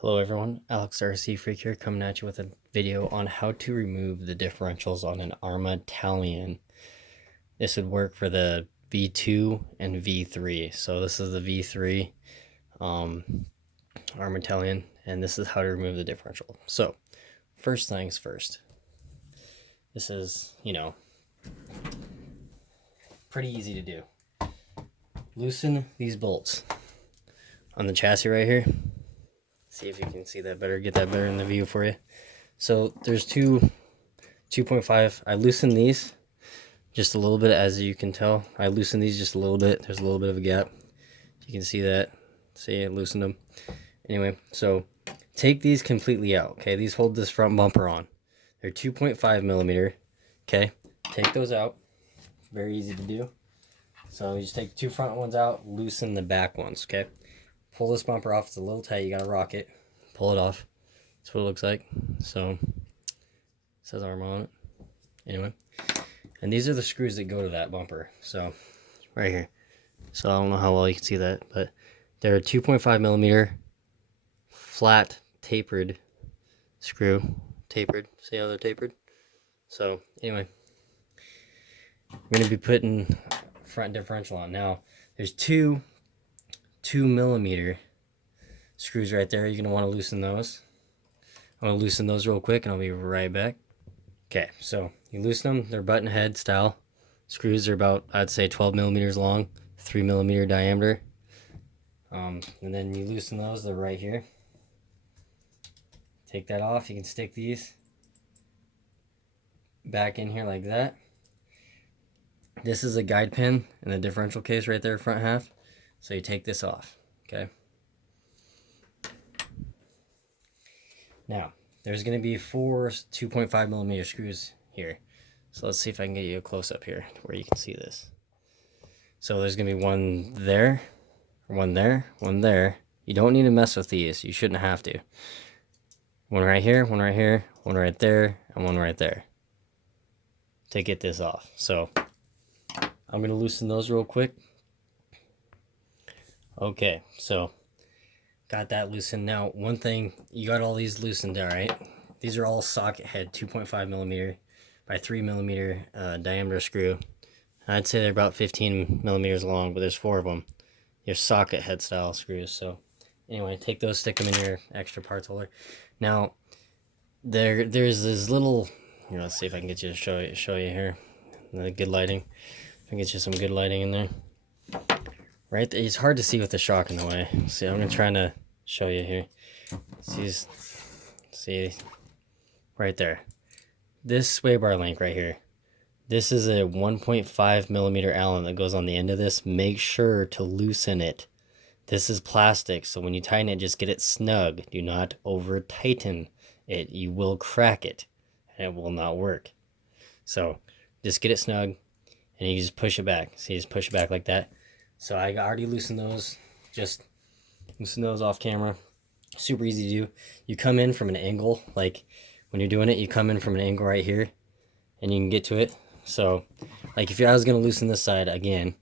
Hello everyone, Alex RC Freak here coming at you with a video on how to remove the differentials on an Arrma talion. This would work for the V2 and V3. So this is the V3 Arrma talion, and this is how to remove the differential. So first things first, this is, pretty easy to do. Loosen these bolts on the chassis right here. See if you can see that better, get that better in the view for you. So there's 2.5. I loosened these just a little bit, as you can tell. I loosened these just a little bit. There's a little bit of a gap. You can see that. See, I loosened them. Anyway, so take these completely out, okay? These hold this front bumper on. They're 2.5 millimeter, okay? Take those out. Very easy to do. So you just take the two front ones out, loosen the back ones, okay? Pull this bumper off. It's a little tight. You gotta rock it. Pull it off. That's what it looks like. So it says Arrma on it. Anyway, and these are the screws that go to that bumper. So right here. So I don't know how well you can see that, but they're 2.5 millimeter flat tapered screw. Tapered. See how they're tapered? So anyway, I'm gonna be putting front differential on. Now there's two 2mm screws right there. You're going to want to loosen those. I'm going to loosen those real quick and I'll be right back. Okay, so you loosen them. They're button head style screws. They're about, I'd say, 12mm long, 3mm diameter. And then you loosen those. They're right here. Take that off. You can stick these back in here like that. This is a guide pin in the differential case right there, front half. So you take this off, okay? Now, there's going to be four 2.5 millimeter screws here. So let's see if I can get you a close-up here where you can see this. So there's going to be one there, one there, one there. You don't need to mess with these. You shouldn't have to. One right here, one right here, one right there, and one right there to get this off. So I'm going to loosen those real quick. Okay, so got that loosened. Now, one thing, you got all these loosened, all right? These are all socket head 2.5 millimeter by 3mm diameter screw. I'd say they're about 15 millimeters long, but there's four of them. They're socket head style screws. So anyway, take those, stick them in your extra parts holder. Now, there's this little, let's see if I can get you to show you here. The good lighting. I can get you some good lighting in there. Right there, it's hard to see with the shock in the way. See, I'm gonna try to show you here. See, right there. This sway bar link right here. This is a 1.5 millimeter Allen that goes on the end of this. Make sure to loosen it. This is plastic, so when you tighten it, just get it snug. Do not over tighten it. You will crack it, and it will not work. So just get it snug, and you just push it back. See, just push it back like that. So I already loosened those, just loosen those off camera. Super easy to do. You come in from an angle, like when you're doing it, you come in from an angle right here and you can get to it. So like if I was gonna loosen this side again,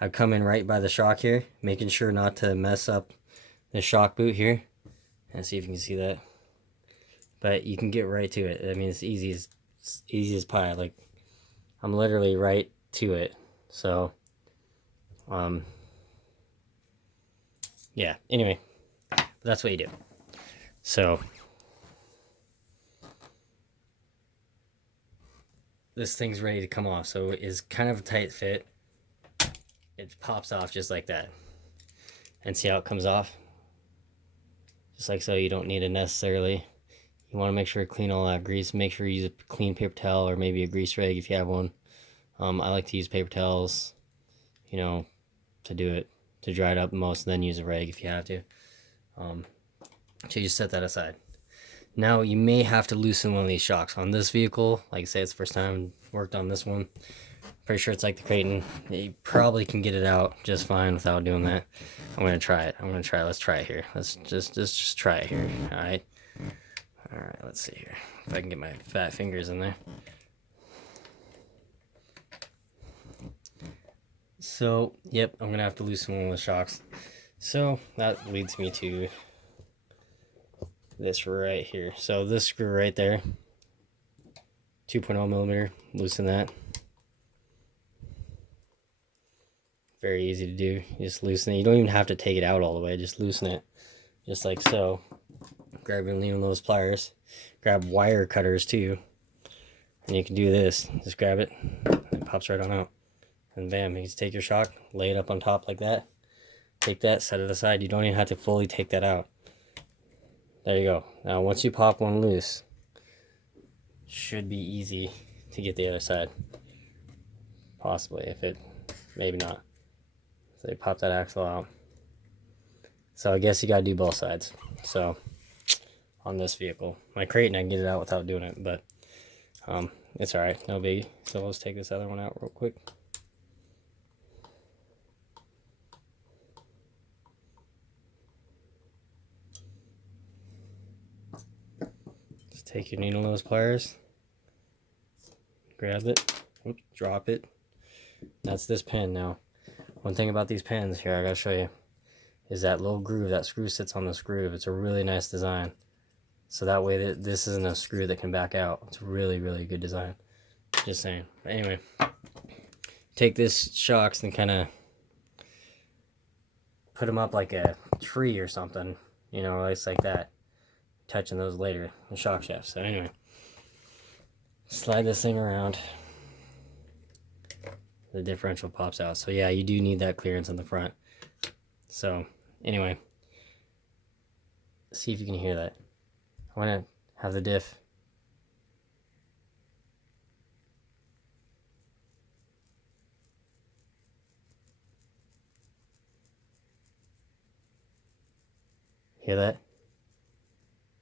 I'd come in right by the shock here, making sure not to mess up the shock boot here. And see if you can see that. But you can get right to it. I mean, it's easy as pie. Like I'm literally right to it. So yeah, anyway, that's what you do. So this thing's ready to come off. So it's kind of a tight fit. It pops off just like that. And see how it comes off? Just like so. You don't need it necessarily. You want to make sure to clean all that grease. Make sure you use a clean paper towel or maybe a grease rag if you have one. I like to use paper towels, to do it, to dry it up the most, and then use a rag if you have to. So you just set that aside. Now you may have to loosen one of these shocks. On this vehicle, like I say, it's the first time I worked on this one. Pretty sure it's like the Creighton. You probably can get it out just fine without doing that. I'm gonna try it. Let's try it here. Let's just try it here. All right. Let's see here if I can get my fat fingers in there. So, yep, I'm gonna have to loosen one of the shocks. So that leads me to this right here. So this screw right there, 2.0 millimeter, loosen that. Very easy to do. You just loosen it. You don't even have to take it out all the way. Just loosen it, just like so. Grab your needle nose pliers. Grab wire cutters too, and you can do this. Just grab it. It pops right on out, and bam! You just take your shock, lay it up on top like that. Take that, set it aside. You don't even have to fully take that out. There you go. Now once you pop one loose, should be easy to get the other side. Possibly, if it, maybe not. So you pop that axle out. So I guess you gotta do both sides. So on this vehicle, my Creighton, I can get it out without doing it, but it's all right, no biggie. So let's take this other one out real quick. Just take your needle nose pliers, grab it, oops, drop it. That's this pin. Now, one thing about these pins here, I gotta show you, is that little groove. That screw sits on this groove. It's a really nice design. So that way, this isn't a screw that can back out. It's a really, really good design. Just saying. But anyway, take this shocks and kind of put them up like a tree or something. You know, it's like that. Touching those later, the shock shafts. So anyway, slide this thing around. The differential pops out. So yeah, you do need that clearance in the front. So anyway, see if you can hear that. I want to have the diff. Hear that?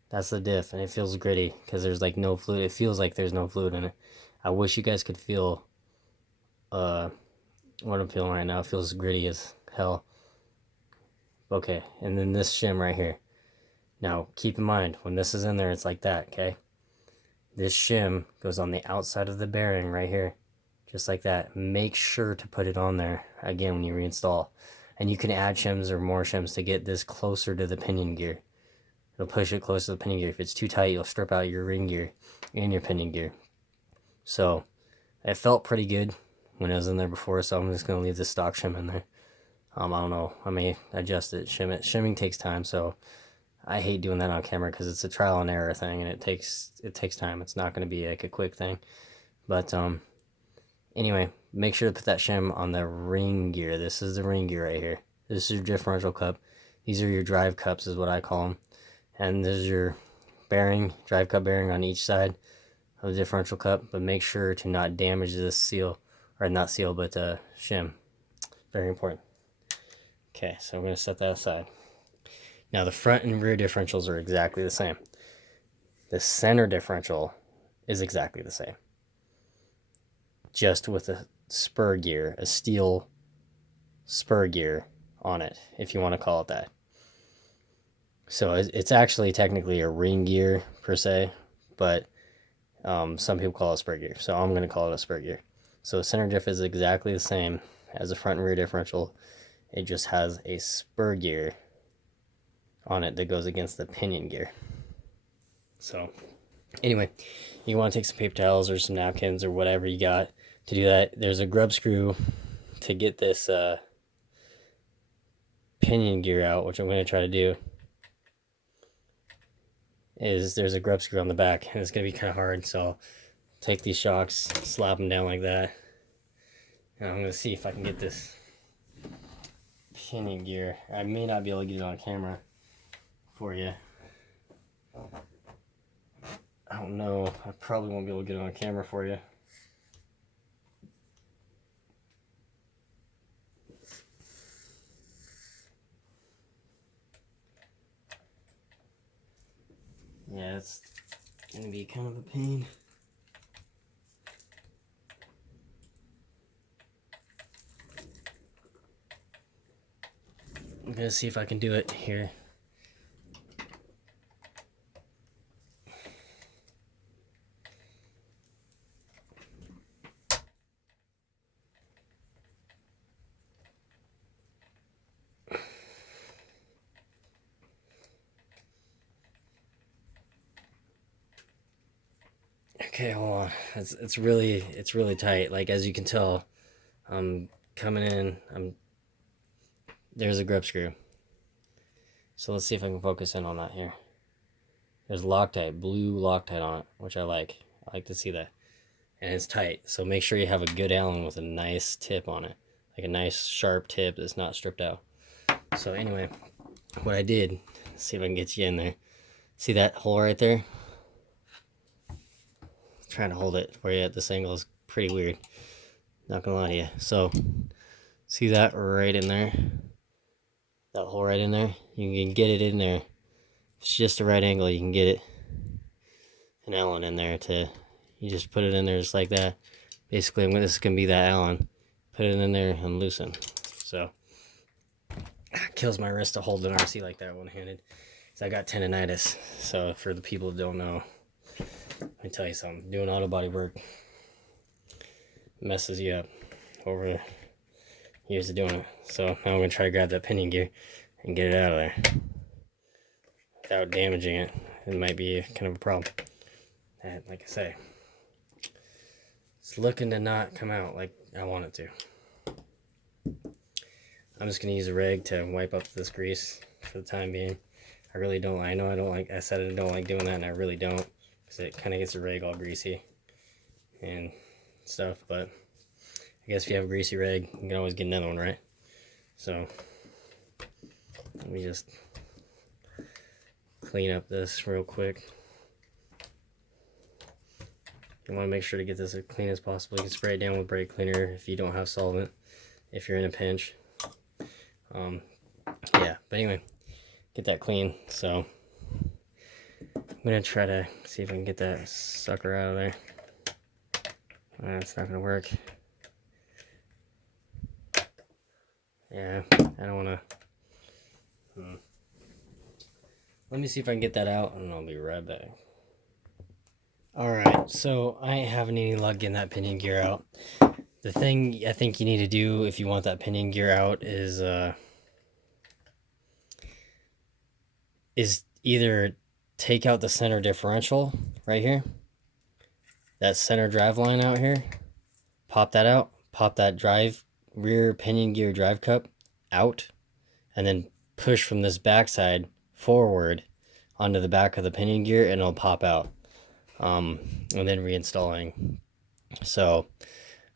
That's the diff, and it feels gritty because there's like no fluid. It feels like there's no fluid in it. I wish you guys could feel what I'm feeling right now. It feels gritty as hell. Okay, and then this shim right here. Now, keep in mind, when this is in there, it's like that, okay? This shim goes on the outside of the bearing right here, just like that. Make sure to put it on there, again, when you reinstall. And you can add shims or more shims to get this closer to the pinion gear. It'll push it close to the pinion gear. If it's too tight, you'll strip out your ring gear and your pinion gear. So, it felt pretty good when it was in there before, so I'm just going to leave the stock shim in there. I don't know. I may adjust it, shim it. Shimming takes time, so I hate doing that on camera because it's a trial and error thing, and it takes time. It's not going to be like a quick thing. But anyway, make sure to put that shim on the ring gear. This is the ring gear right here. This is your differential cup. These are your drive cups, is what I call them. And this is your bearing, drive cup bearing on each side of the differential cup. But make sure to not damage this seal, or not seal, but shim. Very important. Okay, so I'm going to set that aside. Now the front and rear differentials are exactly the same. The center differential is exactly the same. Just with a spur gear, a steel spur gear on it, if you want to call it that. So it's actually technically a ring gear per se, but some people call it spur gear. So I'm going to call it a spur gear. So the center diff is exactly the same as the front and rear differential. It just has a spur gear on it that goes against the pinion gear. So anyway, you want to take some paper towels or some napkins or whatever you got to do that. There's a grub screw to get this pinion gear out, which I'm going to try to do. There's a grub screw on the back, and it's going to be kind of hard, so take these shocks, slap them down like that, and I'm going to see if I can get this pinion gear. I may not be able to get it on camera for you. I don't know. I probably won't be able to get it on camera for you. Yeah, it's gonna be kind of a pain. I'm gonna see if I can do it here. Okay, hold on. It's really tight. Like, as you can tell, I'm coming in. There's a grip screw. So let's see if I can focus in on that here. There's Loctite, blue Loctite on it, which I like. I like to see that. And it's tight, so make sure you have a good Allen with a nice tip on it. Like a nice sharp tip that's not stripped out. So anyway, what I did, see if I can get you in there. See that hole right there? Trying to hold it for you at this angle is pretty weird. Not gonna lie to you. So, see that right in there? That hole right in there? You can get it in there. If it's just the right angle, you can get it. An Allen in there to, you just put it in there just like that. Basically, this is gonna be that Allen. Put it in there and loosen. So, kills my wrist to hold an RC like that one-handed. Because I got tendonitis. So, for the people who don't know, let me tell you something. Doing auto body work messes you up over years of doing it. So now I'm going to try to grab that pinion gear and get it out of there without damaging it. It might be kind of a problem. And like I say, it's looking to not come out like I want it to. I'm just going to use a rag to wipe up this grease for the time being. I really don't. I know I don't like. I said I don't like doing that, and I really don't, because it kind of gets the rag all greasy and stuff. But I guess if you have a greasy rag, you can always get another one, right? So let me just clean up this real quick. You want to make sure to get this as clean as possible. You can spray it down with brake cleaner if you don't have solvent, if you're in a pinch. Yeah, but anyway, get that clean. So I'm gonna try to see if I can get that sucker out of there. That's not gonna work. Yeah, I don't wanna. Let me see if I can get that out, and I'll be right back. Alright, so I ain't having any luck getting that pinion gear out. The thing I think you need to do if you want that pinion gear out is either take out the center differential right here, that center drive line out here, pop that out, pop that rear pinion gear drive cup out, and then push from this backside forward onto the back of the pinion gear, and it'll pop out. And then reinstalling. So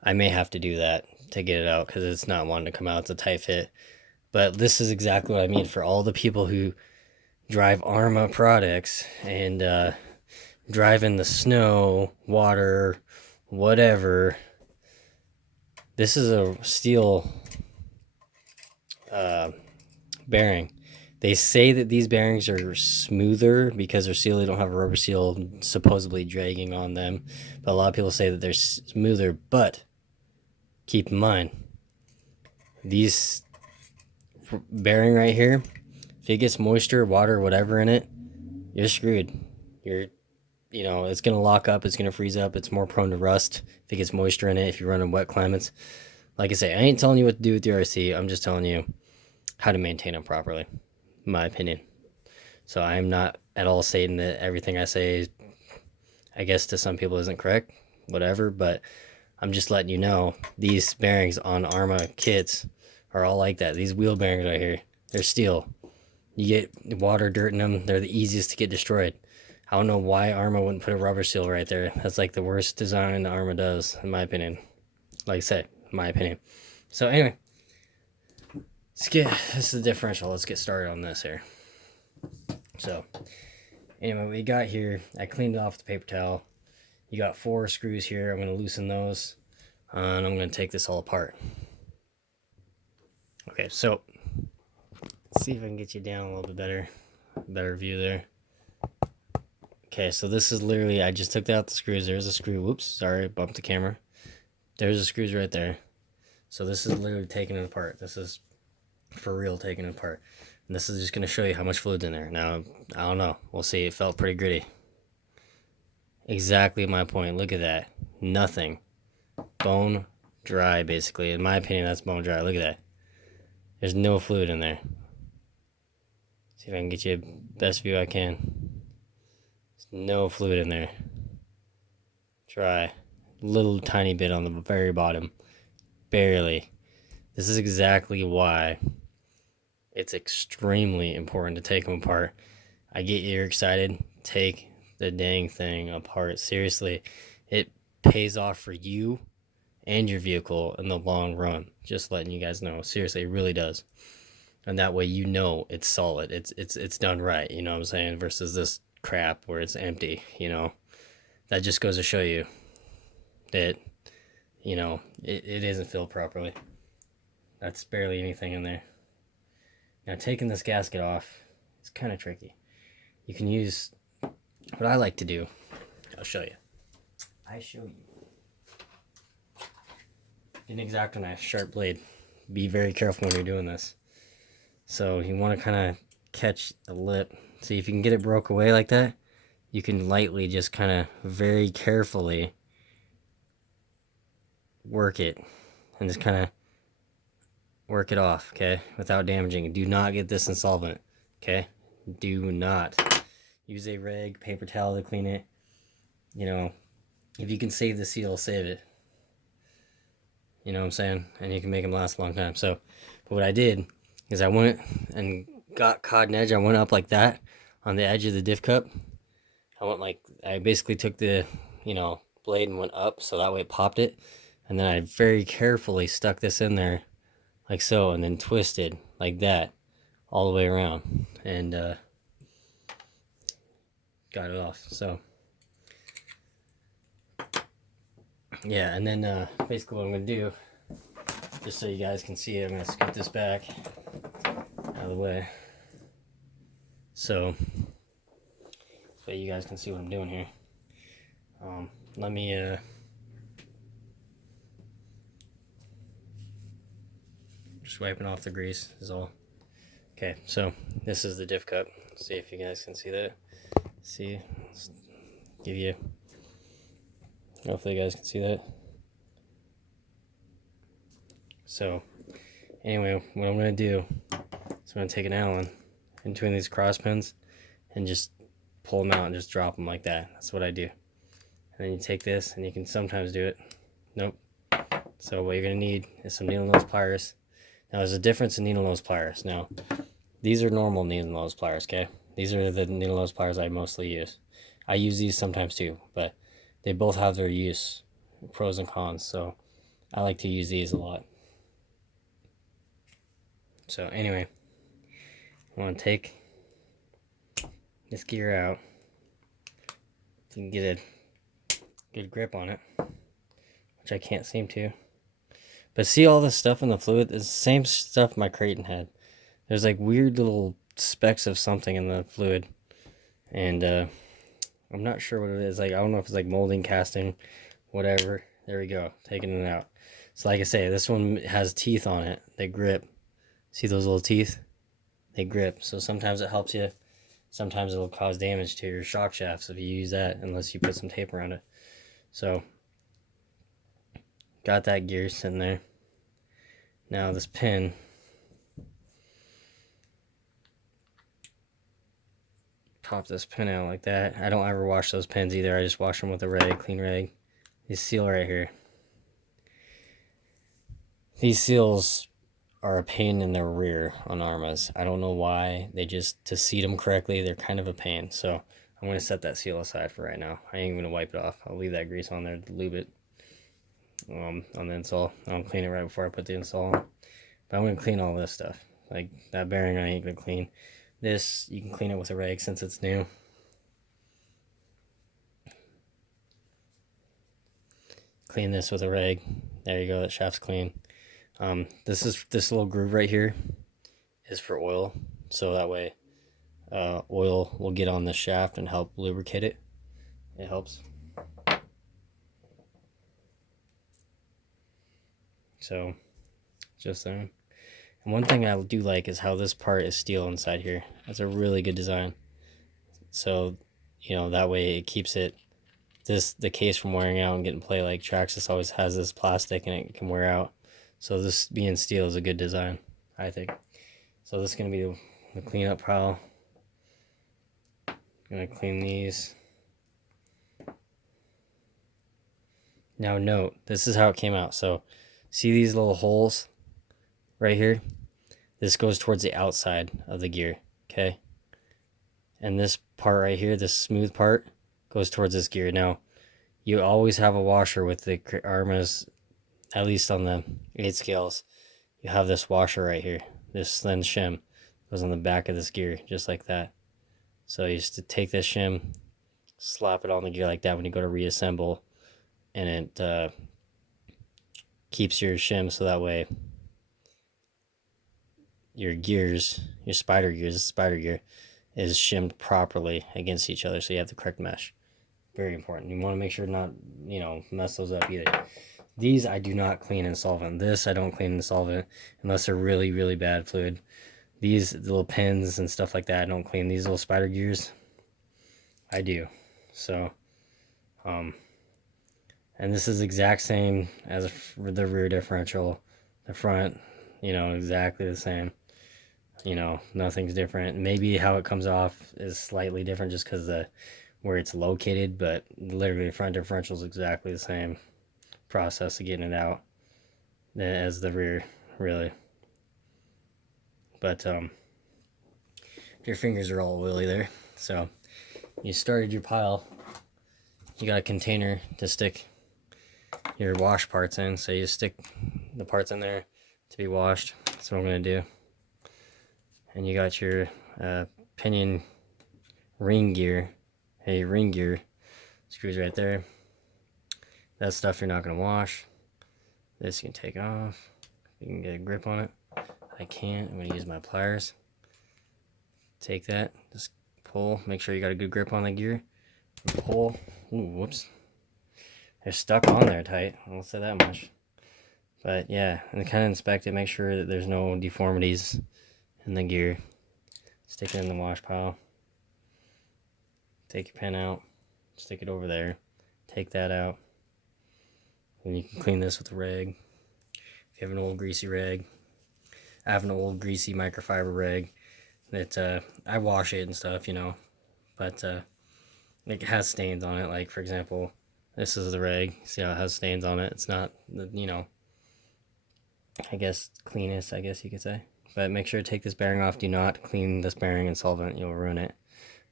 I may have to do that to get it out, because it's not wanting to come out. It's a tight fit. But this is exactly what I mean for all the people who drive Arrma products and drive in the snow, water, whatever. This is a steel bearing. They say that these bearings are smoother because they're steel. They don't have a rubber seal supposedly dragging on them. But a lot of people say that they're smoother. But keep in mind, these bearing right here, if it gets moisture, water, whatever in it, you're screwed. It's going to lock up. It's going to freeze up. It's more prone to rust if it gets moisture in it, if you run in wet climates. Like I say, I ain't telling you what to do with your RC. I'm just telling you how to maintain them properly, in my opinion. So I am not at all saying that everything I say, I guess to some people, isn't correct, whatever, but I'm just letting you know these bearings on Arrma kits are all like that. These wheel bearings right here, they're steel. You get water, dirt in them, they're the easiest to get destroyed. I don't know why Arrma wouldn't put a rubber seal right there. That's like the worst design that Arrma does, in my opinion. Like I said, in my opinion. So anyway, this is the differential. Let's get started on this here. So anyway, what we got here, I cleaned it off with the paper towel. You got 4 screws here. I'm going to loosen those, and I'm going to take this all apart. Okay, so let's see if I can get you down a little bit better view there. Okay, so this is literally, I just took out the screws. There's a screw. Whoops, sorry, bumped the camera. There's the screws right there. So this is literally taking it apart. This is for real taking it apart. And this is just going to show you how much fluid's in there. Now, I don't know. We'll see. It felt pretty gritty. Exactly my point. Look at that. Nothing. Bone dry, basically. In my opinion, that's bone dry. Look at that. There's no fluid in there. See if I can get you the best view I can. There's no fluid in there. dry. Little tiny bit on the very bottom. Barely. This is exactly why it's extremely important to take them apart. I get you're excited. Take the dang thing apart. Seriously, it pays off for you and your vehicle in the long run. Just letting you guys know. Seriously, it really does. And that way you know it's solid. It's done right, you know what I'm saying? Versus this crap where it's empty, you know. That just goes to show you that, you know, it isn't filled properly. That's barely anything in there. Now taking this gasket off, it's kind of tricky. You can use, what I like to do, I'll show you. Get an X-Acto knife, sharp blade. Be very careful when you're doing this. So you want to kind of catch the lip. See if you can get it broke away like that. You can lightly just kind of very carefully work it and just kind of work it off, okay, without damaging it. Do not get this in solvent, okay? Do not. Use a rag, paper towel to clean it. You know, if you can save the seal, save it. You know what I'm saying? And you can make them last a long time. So, but what I did is I went and got caught an edge. I went up like that on the edge of the diff cup. I basically took the, you know, blade and went up so that way it popped it. And then I very carefully stuck this in there like so, and then twisted like that all the way around and got it off. So yeah, and then basically what I'm going to do, just so you guys can see it, I'm going to scoot this back out of the way. So you guys can see what I'm doing here. Let me just wiping off the grease is all. Okay, so this is the diff cup. See if you guys can see that. See, let's give you, hopefully you guys can see that. So anyway, what I'm going to do is I'm going to take an Allen in between these cross pins and just pull them out and just drop them like that. That's what I do. And then you take this, and you can sometimes do it. Nope. So what you're going to need is some needle nose pliers. Now there's a difference in needle nose pliers. Now these are normal needle nose pliers, okay? These are the needle nose pliers I mostly use. I use these sometimes too, but they both have their use, pros and cons. So I like to use these a lot. So anyway, I want to take this gear out. You can get a good grip on it, which I can't seem to. But see all this stuff in the fluid? It's the same stuff my Creighton had. There's like weird little specks of something in the fluid. And I'm not sure what it is. Like, I don't know if it's like molding, casting, whatever. There we go, taking it out. So like I say, this one has teeth on it. They grip. See those little teeth? They grip. So sometimes it helps you. Sometimes it'll cause damage to your shock shafts if you use that, unless you put some tape around it. So, got that gear sitting there. Now this pin, pop this pin out like that. I don't ever wash those pins either. I just wash them with a rag, clean rag. This seal right here. These seals are a pain in the rear on Arrmas. I don't know why. They just, to seat them correctly, they're kind of a pain. So I'm going to set that seal aside for right now. I ain't going to wipe it off. I'll leave that grease on there to lube it on the insole. I'll clean it right before I put the insole on. But I'm going to clean all this stuff. Like that bearing I ain't going to clean. This, you can clean it with a rag since it's new. Clean this with a rag. There you go, that shaft's clean. This little groove right here is for oil, so that way oil will get on the shaft and help lubricate it. It helps. So just there. And one thing I do like is how this part is steel inside here. That's a really good design. So, you know, that way it keeps it, the case from wearing out and getting play. Like Traxxas always has this plastic and it can wear out. So this being steel is a good design, I think. So this is going to be the cleanup pile. I'm going to clean these. Now note, this is how it came out. So see these little holes right here? This goes towards the outside of the gear, okay? And this part right here, this smooth part, goes towards this gear. Now, you always have a washer with the Arrmas, at least on the 8 scales. You have this washer right here. This thin shim goes on the back of this gear, just like that. So you just take this shim, slap it on the gear like that when you go to reassemble, and it keeps your shim so that way your gears, your spider gear, is shimmed properly against each other, so you have the correct mesh. Very important. You want to make sure not, mess those up either. These I do not clean in solvent. This I don't clean in solvent unless they're really, really bad fluid. These little pins and stuff like that I don't clean. These little spider gears, I do. So, and this is exact same as the rear differential. The front, exactly the same. Nothing's different. Maybe how it comes off is slightly different just because where it's located, but literally the front differential is exactly the same process of getting it out as the rear, really. But your fingers are all oily there. So you started your pile. You got a container to stick your wash parts in, so you stick the parts in there to be washed. That's what I'm going to do. And you got your Pinion ring gear. Hey, ring gear screws right there. That stuff you're not going to wash. This you can take off. You can get a grip on it. I can't. I'm going to use my pliers. Take that. Just pull. Make sure you got a good grip on the gear. And pull. Ooh, whoops. They're stuck on there tight. I'll say that much. But yeah, and kind of inspect it. Make sure that there's no deformities in the gear. Stick it in the wash pile. Take your pin out. Stick it over there. Take that out. And you can clean this with a rag. If you have an old greasy rag. I have an old greasy microfiber rag that I wash it and stuff, but it has stains on it. Like, for example, this is the rag. See how it has stains on it? It's not, I guess cleanest, I guess you could say. But make sure to take this bearing off. Do not clean this bearing in solvent. You'll ruin it.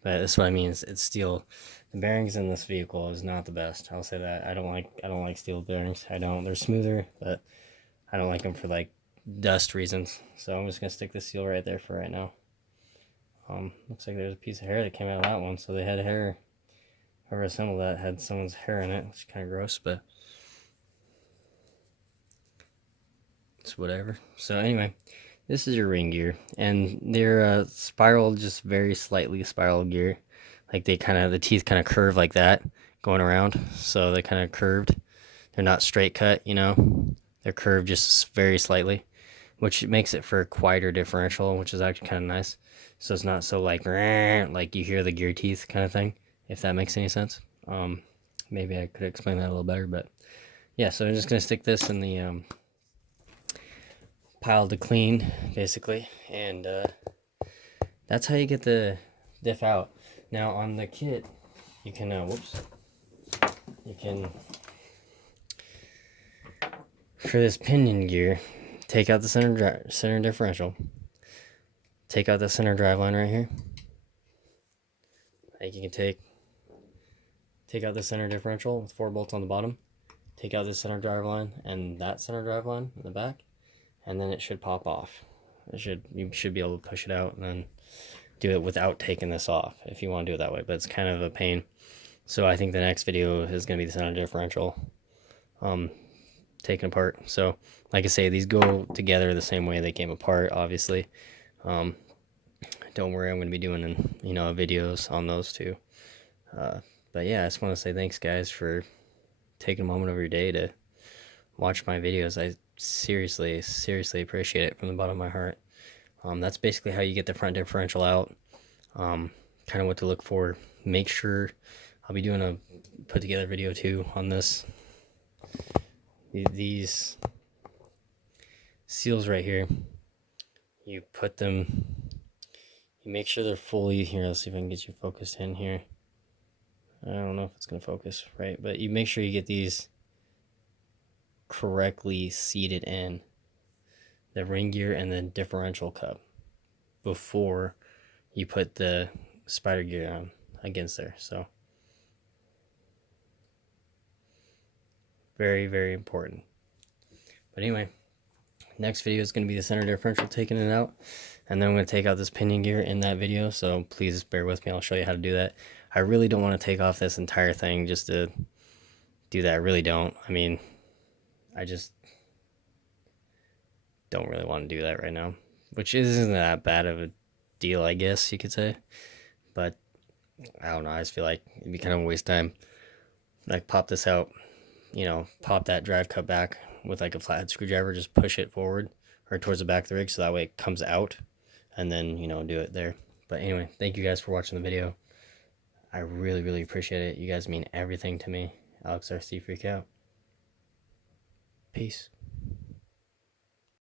But that's what I mean. It's steel. The bearings in this vehicle is not the best. I'll say that. I don't like steel bearings. I don't. They're smoother, but I don't like them for like dust reasons. So I'm just gonna stick the seal right there for right now. Looks like there's a piece of hair that came out of that one. So they had hair. Whoever assembled that had someone's hair in it, which is kind of gross, but it's whatever. So anyway, this is your ring gear, and they're spiral, just very slightly spiral gear. Like the teeth kind of curve like that, going around. So they're kind of curved. They're not straight cut, They're curved just very slightly, which makes it for a quieter differential, which is actually kind of nice. So it's not so like you hear the gear teeth kind of thing, if that makes any sense. Maybe I could explain that a little better, but yeah, so I'm just going to stick this in the pile to clean, basically, and that's how you get the diff out. Now on the kit, you can, for this pinion gear, take out the center differential, take out the center driveline right here. Like you can take out the center differential with 4 bolts on the bottom, take out the center driveline and that center driveline in the back, and then it should pop off. You should be able to push it out and then do it without taking this off if you want to do it that way, but it's kind of a pain. So I think the next video is going to be the center differential taken apart. So like I say, these go together the same way they came apart, obviously. Don't worry, I'm going to be doing videos on those too. But yeah, I just want to say thanks guys for taking a moment of your day to watch my videos. I seriously appreciate it from the bottom of my heart. That's basically how you get the front differential out. Kind of what to look for. Make sure, I'll be doing a put together video too on this. These seals right here, you put them, you make sure they're fully, here, let's see if I can get you focused in here. I don't know if it's going to focus right, but you make sure you get these correctly seated in the ring gear and the differential cup before you put the spider gear on against there. So very, very important. But anyway, next video is going to be the center differential, taking it out, and then I'm going to take out this pinion gear in that video, so please bear with me. I'll show you how to do that. I really don't want to take off this entire thing just to do that. I really don't. I mean, I just don't really want to do that right now, which isn't that bad of a deal, I guess you could say. But I don't know, I just feel like it'd be kind of a waste of time. Like, pop this out, you know, pop that drive cut back with like a flathead screwdriver, just push it forward or towards the back of the rig so that way it comes out, and then, you know, do it there. But anyway, thank you guys for watching the video. I really, really appreciate it. You guys mean everything to me. Alex RC Freak out. Peace.